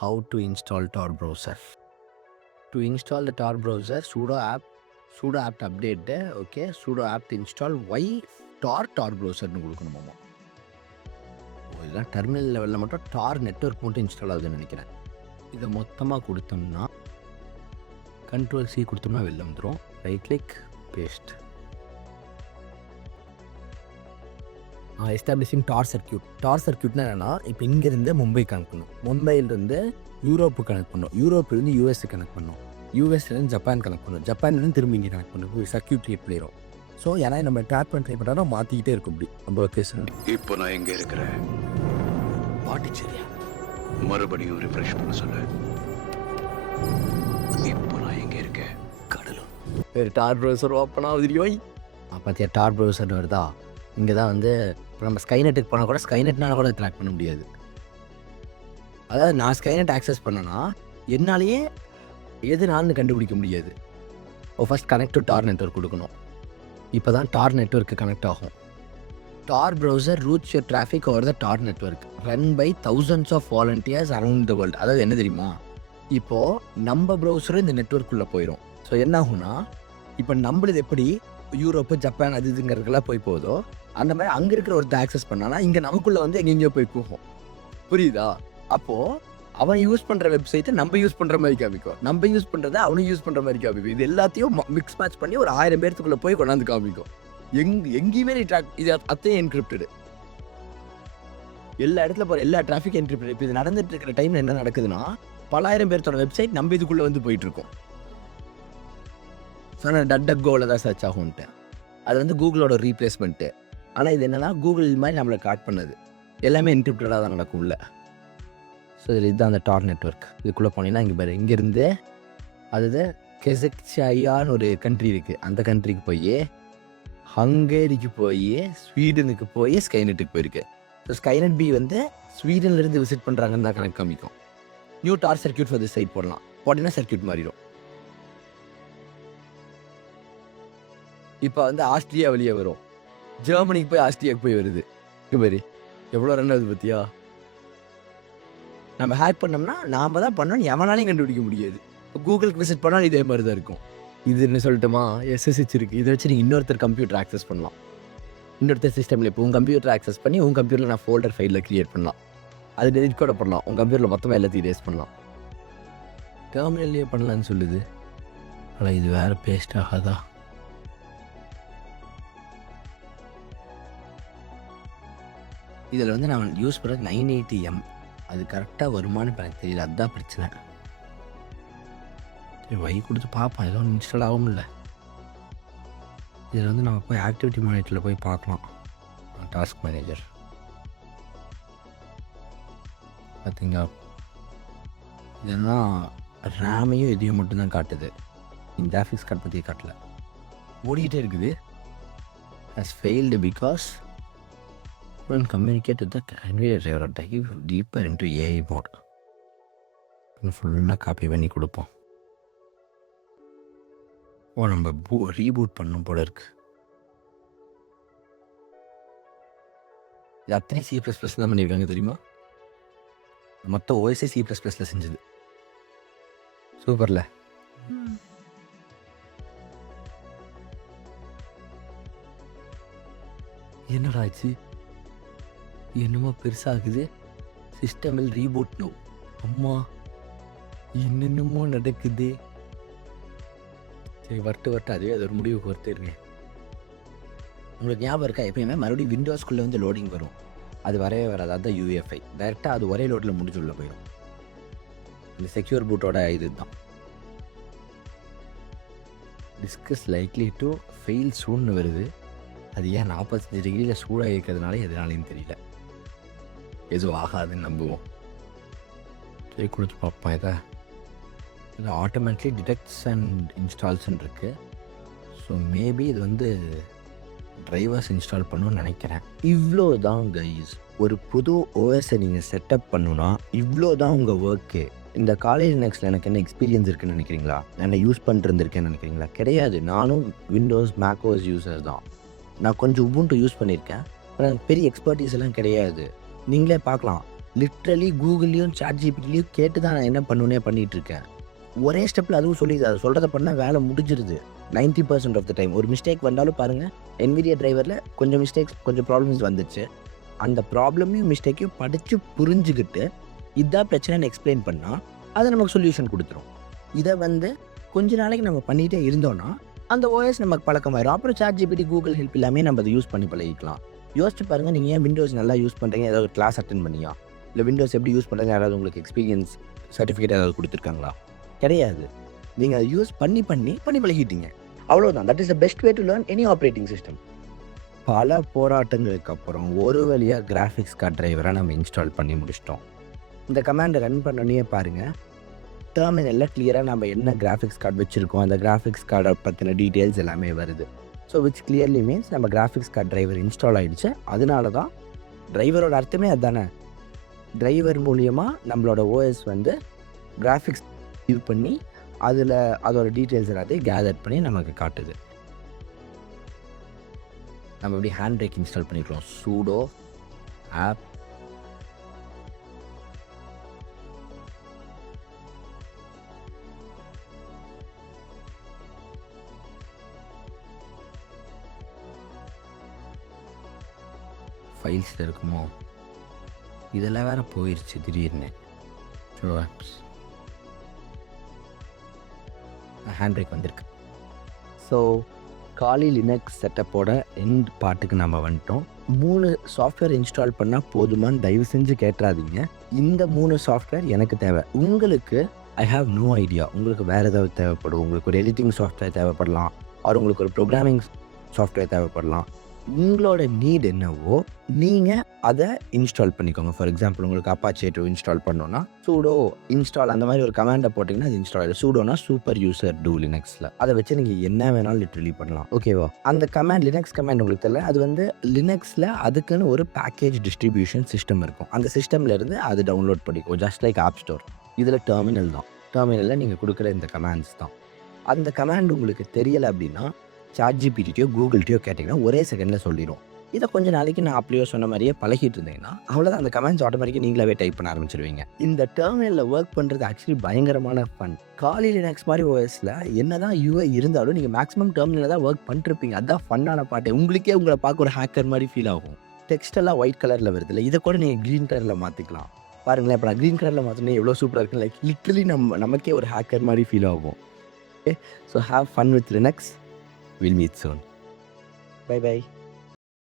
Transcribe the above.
How to install Tor browser. To install the Tor browser, sudo apt update, okay, sudo apt install y tor browser னு கொடுக்கணுமாமா. இதெல்லாம் terminal லெவலில் மட்டும் டார் network மட்டும் install ஆகுதுன்னு நினைக்கிறேன். இதை மொத்தமாக கொடுத்தோம்னா Ctrl C கொடுத்தோம்னா வெளில வந்துடும். Right click paste. Establishing tor circuit. Tor சர்க்கியூட்னா என்னென்னா, இப்போ இங்கேருந்து மும்பை கனெக்ட் பண்ணும், மும்பையிலேருந்து யூரோப்பு கனெக்ட் பண்ணும், யூரோப்லேருந்து யூஎஸ்க்கு கனெக்ட் பண்ணும், யூஎஸ்லேருந்து ஜப்பான் கனெக்ட் பண்ணும், ஜப்பான்லேருந்து திரும்பி இங்கே கனெக்ட் பண்ணும். சர்க்கியூட் கிரியேட் பண்ணிடும். ஸோ ஏன்னா நம்ம டேப் பண்ண ட்ரை பண்ணுறோம்னா மாற்றிக்கிட்டே இருக்கும். இப்படி நம்ம லொக்கேஷன். இப்போ நான் எங்கே இருக்கிறேன்? பாண்டிச்சேரியா. மறுபடியும் ரிஃப்ரெஷ் பண்ண சொல்லு. இப்போ நான் எங்கே இருக்கேன்? கடலூர். வேறு டார் ப்ரௌசர் ஓப்பன் ஆகுது. பார்த்தியா, டார் ப்ரௌசர் வருதா? இங்கே தான் வந்து இப்போ நம்ம ஸ்கைநெட்டுக்கு போனால் கூட ஸ்கைநெட்னால கூட ட்ராக் பண்ண முடியாது. அதாவது நான் ஸ்கைநெட் ஆக்சஸ் பண்ணேன்னா என்னாலேயே எதுனாலும் கண்டுபிடிக்க முடியாது. First connect to Tor network கொடுக்கணும். இப்போ தான் டார் நெட்வொர்க்கு கனெக்ட் ஆகும். Tor browser routes your traffic over the Tor network run by thousands of volunteers around the world. அதாவது என்ன தெரியுமா, இப்போது நம்ம ப்ரௌசரும் இந்த நெட்வொர்க்குள்ளே போயிடும். ஸோ என்ன ஆகும்னா, இப்போ நம்மளது எப்படி யூரோப்பு ஜப்பான் அது இதுங்கிறதுக்கெல்லாம் போய் போதோ, அந்த மாதிரி அங்கே இருக்கிற ஒருத்தர் ஆக்சஸ் பண்ணானா இங்கே நமக்குள்ளே வந்து எங்கெங்கேயோ போய் போகும். புரியுதா? அப்போது அவன் யூஸ் பண்ணுற வெப்சைட்டை நம்ம யூஸ் பண்ணுற மாதிரி காமிக்கும், நம்ம யூஸ் பண்ணுறதை அவனும் யூஸ் பண்ணுற மாதிரி காமிக்கும். இது எல்லாத்தையும் மிக்ஸ் மேட்ச் பண்ணி ஒரு 1000 பேர்த்துக்குள்ளே போய் கொண்டாந்து காமிக்கும். எங்கேயுமே நீ ட்ராக் இது அத்தையும் என்கிரிப்டடு. எல்லா இடத்துல போகிற எல்லா டிராஃபிக் என்கிரிப்டட். இப்போ இது நடந்துட்டு இருக்கிற டைமில் என்ன நடக்குதுன்னா, பல 1000 பேர்த்தோட வெப்சைட் நம்ம இதுக்குள்ளே வந்து போயிட்டுருக்கோம். ஸோ நான் டக் தான் சர்ச் ஆகும்ன்ட்டு. அது வந்து கூகுளோட ரீப்ளேஸ்மெண்ட்டு. ஆனால் இது என்னென்னா, கூகுள் மாதிரி நம்மளை காட் பண்ணது எல்லாமே என்கிரிப்டடாக தான் நடக்கும் உள்ள. ஸோ இதில் இதுதான் அந்த டார் நெட்வொர்க். இதுக்குள்ளே போனீங்கன்னா இங்கே பாரு, இங்கேருந்து அதாவது கெசக்சாயான்னு ஒரு கண்ட்ரி இருக்குது, அந்த கண்ட்ரிக்கு போய் ஹங்கேரிக்கு போய் ஸ்வீடனுக்கு போய் ஸ்கைநெட்டுக்கு போயிருக்கு. ஸோ ஸ்கைநெட் பி வந்து ஸ்வீடன்லேருந்து விசிட் பண்ணுறாங்கன்னு தான் கணக்கு காமிக்கும். New tor circuit for this site போடலாம். போட்டிங்கன்னா சர்க்கியூட் மாறிடும். இப்போ வந்து ஆஸ்திரியா வெளியே வரும், ஜெர்மனிக்கு போய் ஆஸ்திரியாவுக்கு போய் வருது. இது மாதிரி எவ்வளோ ரன் ஆகுது பார்த்தியா? நம்ம ஹேக் பண்ணோம்னா நாம் தான் பண்ணோன்னு எவனாலையும் கண்டுபிடிக்க முடியாது. இப்போ கூகுளுக்கு விசிட் பண்ணாலும் இதே மாதிரி தான் இருக்கும். இது என்ன சொல்லட்டுமா, SSH இருக்குது. இதை வச்சு நீங்கள் இன்னொருத்தர் கம்ப்யூட்டர் ஆக்சஸ் பண்ணலாம். இன்னொருத்தர் சிஸ்டமில் இப்போ உங்கள் கம்ப்யூட்டர் ஆக்சஸ் பண்ணி உங்கள் கம்ப்யூட்டரில் நான் ஃபோல்டர் ஃபைலில் க்ரியேட் பண்ணலாம். அது டெலிட் கூட பண்ணலாம். உங்கள் கம்ப்யூட்டரில் மொத்தமாக எல்லாத்தையும் ரேஸ் பண்ணலாம். டெர்மினல்லையே பண்ணலான்னு சொல்லுது. ஆனால் இது வேறு பேஸ்ட் ஆகாதா? இதில் வந்து நான் யூஸ் பண்ணுறது 980M. அது கரெக்டாக வருமானு எனக்கு தெரியல, அதுதான் பிரச்சனை. சரி, வை கொடுத்து பார்ப்போம், ஏதோ இன்ஸ்டால் ஆகும்ல. இதில் வந்து நம்ம போய் ஆக்டிவிட்டி மானிட்டரில் போய் பார்க்கலாம். டாஸ்க் மேனேஜர் பார்த்தீங்களா, இதெல்லாம் ரேமையும் இதையும் மட்டும்தான் காட்டுது. இந்த கிராஃபிக்ஸ் கார்டு பற்றி காட்டல. ஓடிக்கிட்டே இருக்குது. Has failed because couldn't communicate with the candidate or dive deeper into AI mode. ஃபுல்லாக காப்பி பண்ணி கொடுப்போம். நம்ம ரீபூட் பண்ணும் போல இருக்கு. இது அத்தனை C++ தான் பண்ணியிருக்காங்க தெரியுமா? மொத்தம் OSே C++ல செஞ்சது. சூப்பர்ல. என்னடா ஆச்சு? என்னமோ பெருசாகுது. சிஸ்டமில் ரீபூட் நோ. அம்மா, என்னென்னமோ நடக்குது. சரி, வரட்டு அதுவே அது ஒரு முடிவுக்கு வருத்திருங்க. உங்களுக்கு ஞாபகம் இருக்கா, எப்பயுமே மறுபடியும் விண்டோஸ்குள்ளே வந்து லோடிங் வரும். அது வரவே வராது. அதுதான் UEFI. டைரெக்டாக அது ஒரே லோடில் முடிஞ்சு உள்ள போயிடும். இந்த செக்யூர் பூட்டோட இது தான். டிஸ்கஸ் லைக்லி டு ஃபெயில் சூன்னு வருது. அது ஏன் 45 டிகிரியில் சூடாக இருக்கிறதுனால எதுனாலையும் தெரியல. எதுவும் ஆகாதுன்னு நம்புவோம். சரி, கொடுத்து பார்ப்போம். இது ஆட்டோமேட்டிக்லி டிடெக்ட்ஸ் அண்ட் இன்ஸ்டால்ஸ்ன்னு இருக்குது. ஸோ மேபி இது வந்து டிரைவர்ஸ் இன்ஸ்டால் பண்ணணும்னு நினைக்கிறேன். இவ்வளோ தான் கைஸ். ஒரு புது ஓஎஸை நீங்கள் செட்டப் பண்ணுன்னா இவ்வளோ தான் உங்கள் ஒர்க்கு. இந்த காலேஜ் நெக்ஸ்ட்டில் எனக்கு என்ன எக்ஸ்பீரியன்ஸ் இருக்குன்னு நினைக்கிறீங்களா? என்ன யூஸ் பண்ணிருந்துருக்கேன்னு நினைக்கிறீங்களா? கிடையாது. நானும் விண்டோஸ் மேக்ஓஎஸ் யூஸர் தான். நான் கொஞ்சம் உபுண்டு யூஸ் பண்ணியிருக்கேன். ஆனால் பெரிய எக்ஸ்பர்டீஸ் எல்லாம் கிடையாது. நீங்களே பார்க்கலாம். லிட்ரலி கூகுள்லேயும் ChatGPTலையும் கேட்டு தான் நான் என்ன பண்ணுவேனே பண்ணிகிட்ருக்கேன். ஒரே ஸ்டெப்பில் அதுவும் சொல்லிடுது. அதை சொல்கிறத பண்ணால் வேலை முடிஞ்சிருது 90% ஆஃப் த டைம். ஒரு மிஸ்டேக் வந்தாலும் பாருங்கள், NVIDIA டிரைவரில் கொஞ்சம் மிஸ்டேக்ஸ், கொஞ்சம் ப்ராப்ளம்ஸ் வந்துச்சு. அந்த ப்ராப்ளமையும் மிஸ்டேக்கையும் படித்து புரிஞ்சுக்கிட்டு இதுதான் பிரச்சனைன்னு எக்ஸ்பிளைன் பண்ணால் அதை நமக்கு சொல்யூஷன் கொடுத்துரும். இதை கொஞ்ச நாளைக்கு நம்ம பண்ணிகிட்டே இருந்தோன்னா அந்த OS நமக்கு பழக்கமாயிரும். அப்புறம் ChatGPT, கூகுள் ஹெல்ப் எல்லாமே நம்ம அதை யூஸ் பண்ணி பழகிக்கலாம். யோசிச்சு பாருங்கள், நீங்கள் ஏன் விண்டோஸ் நல்லா யூஸ் பண்ணுறீங்க? ஏதாவது ஒரு கிளாஸ் அட்டென்ட் பண்ணியா? இல்லை விண்டோஸ் எப்படி யூஸ் பண்ணுறது யாராவது உங்களுக்கு எக்ஸ்பீரியன்ஸ் சர்டிஃபிகேட் ஏதாவது கொடுத்துருக்காங்களா? கிடையாது. நீங்கள் அதை யூஸ் பண்ணி பழகிட்டீங்க. அவ்வளோதான். That is the best way to learn any operating system. பல போராட்டங்களுக்கு அப்புறம் ஒரு வழியாக கிராஃபிக்ஸ் கார்டு டிரைவரை நம்ம இன்ஸ்டால் பண்ணி முடிச்சிட்டோம். இந்த கமாண்டை ரன் பண்ணோன்னே பாருங்கள், டெர்மினலில் கிளியராக நம்ம என்ன கிராஃபிக்ஸ் கார்டு வச்சுருக்கோம், அந்த கிராஃபிக்ஸ் கார்டை பற்றின டீட்டெயில்ஸ் எல்லாமே வருது. ஸோ விச் கிளியர்லி மீன்ஸ் நம்ம கிராஃபிக்ஸ் கார்டு டிரைவர் இன்ஸ்டால் ஆகிடுச்சு. அதனால தான் டிரைவரோட அர்த்தமே அதுதானே. டிரைவர் மூலியமாக நம்மளோட OS கிராஃபிக்ஸ் இது பண்ணி அதோட டீட்டெயில்ஸ் எல்லாத்தையும் கேதர் பண்ணி நமக்கு காட்டுது. நம்ம எப்படி ஹேண்ட் பிரேக் இன்ஸ்டால் பண்ணிக்கலாம். சூடோ ஆப் ஃபைல்ஸில் இருக்குமோ, இதெல்லாம் வேறு போயிடுச்சு திடீர்னு. ஷோ ஆப்ஸ் ஹேண்ட் பிரேக் வந்திருக்கு. ஸோ காலி லினக்ஸ் செட்டப்போட எண்ட் பார்ட்டுக்கு நம்ம வந்துட்டோம். 3 சாஃப்ட்வேர் இன்ஸ்டால் பண்ணால் போதுமான்னு தயவு செஞ்சு கேட்டுறாதீங்க. இந்த 3 சாஃப்ட்வேர் எனக்கு தேவை. உங்களுக்கு ஐ ஹாவ் நோ ஐடியா. உங்களுக்கு வேறு ஏதாவது தேவைப்படும். உங்களுக்கு ஒரு எடிட்டிங் சாஃப்ட்வேர் தேவைப்படலாம், ஆர் உங்களுக்கு ஒரு ப்ரோக்ராமிங் சாஃப்ட்வேர் தேவைப்படலாம். உங்களோட நீட் என்னவோ நீங்கள் அதை இன்ஸ்டால் பண்ணிக்கோங்க. ஃபார் எக்ஸாம்பிள், உங்களுக்கு அப்பாச்சி 2 இன்ஸ்டால் பண்ணோன்னா சூடோ இன்ஸ்டால் அந்த மாதிரி ஒரு கமாண்டை போட்டிங்கன்னா அது இன்ஸ்டால் ஆகிடும். சூடோனா சூப்பர் யூசர் டூ லினக்ஸில். அதை வச்சு நீங்கள் என்ன வேணாலும் லிட்ரலி பண்ணலாம். ஓகேவா? அந்த கமாண்ட் லினக்ஸ் கமாண்ட் உங்களுக்கு தெரியல, அது லினக்ஸில் அதுக்குன்னு ஒரு பேக்கேஜ் டிஸ்ட்ரிபியூஷன் சிஸ்டம் இருக்கும். அந்த சிஸ்டம்லேருந்து அது டவுன்லோட் பண்ணிக்கோ. Just like app store. இதில் டெர்மினல் தான். டெர்மினலில் நீங்கள் கொடுக்குற இந்த கமாண்ட்ஸ் தான். அந்த கமாண்ட் உங்களுக்கு தெரியலை அப்படின்னா ChatGPTயோ கூகுள்கிட்டயோ கேட்டிங்கன்னா ஒரே செகண்டில் சொல்லிடும். இதை கொஞ்சம் நாளைக்கு நான் அப்படியோ சொன்ன மாதிரியே பழகிட்டு இருந்தீங்கன்னா அவ்வளோதான், அந்த கமெண்ட்ஸ் ஆட்டோமேட்டிக்காக நீங்களாவே டைப் பண்ண ஆரம்பிச்சிருவீங்க. இந்த டெர்மினலில் ஒர்க் பண்ணுறது ஆக்சுவலி பயங்கரமான ஃபன். காலி லினக்ஸ் மாதிரி OSல என்ன தான் UI இருந்தாலும் நீங்கள் மேக்ஸிமம் டெர்மினலில் தான் ஒர்க் பண்ணிருப்பீங்க. அதுதான் ஃபன்னான பாட்டு. உங்களுக்கே உங்களை பார்க்க ஒரு ஹேக்கர் மாதிரி ஃபீல் ஆகும். டெக்ஸ்ட் எல்லாம் ஒயிட் கலரில் வருது இல்லை, இதை கூட நீங்கள் க்ரீன் கலரில் மாற்றிக்கலாம். பாருங்களேன், இப்போ நான் க்ரீன் கலரில் மாற்றினே எவ்வளோ சூப்பராக இருக்குது. லைக் லிட்ரலி நமக்கே ஒரு ஹேக்கர் மாதிரி ஃபீல் ஆகும். Okay, so have fun with Linux. We'll meet soon. Bye bye.